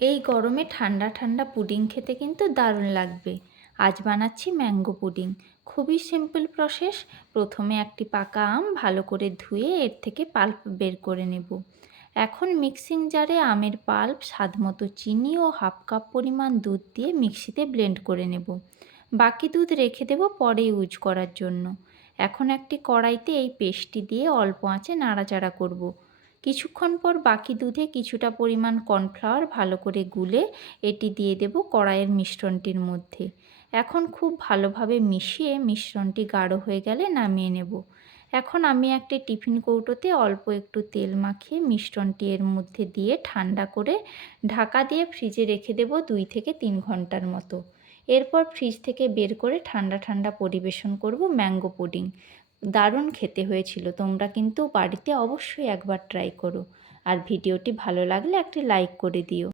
এই গরমে ঠান্ডা ঠান্ডা পুডিং খেতে কিন্তু দারুণ লাগবে। আজ বানাচ্ছি ম্যাঙ্গো পুডিং। খুবই সিম্পল প্রসেস। প্রথমে একটি পাকা আম ভালো করে ধুয়ে এর থেকে পাল্প বের করে নেব। এখন মিক্সিং জারে আমের পাল্প স্বাদ মতো চিনি ও হাফ কাপ পরিমাণ দুধ দিয়ে মিক্সিতে ব্লেন্ড করে নেব। বাকি দুধ রেখে দেব পরে ইউজ করার জন্য। এখন একটি কড়াইতে এই পেস্টটি দিয়ে অল্প আঁচে নাড়াচাড়া করব। কিছুক্ষণ পর বাকি দুধে কিছুটা পরিমাণ কর্নফ্লাওয়ার ভালো করে গুলে এটি দিয়ে দেব কড়াইয়ের মিশ্রণটির মধ্যে। এখন খুব ভালোভাবে মিশিয়ে মিশ্রণটি গাঢ় হয়ে গেলে নামিয়ে নেব। এখন আমি একটি টিফিন কৌটোতে অল্প একটু তেল মাখিয়ে মিশ্রণটি এর মধ্যে দিয়ে ঠান্ডা করে ঢাকা দিয়ে ফ্রিজে রেখে দেব দুই থেকে তিন ঘণ্টার মতো। এরপর ফ্রিজ থেকে বের করে ঠান্ডা ঠান্ডা পরিবেশন করব ম্যাঙ্গো পুডিং। দারুণ খেতে হয়েছিল। তোমরা কিন্তু বাড়িতে অবশ্যই একবার ট্রাই করো। আর ভিডিওটি ভালো লাগলে একটি লাইক করে দিও।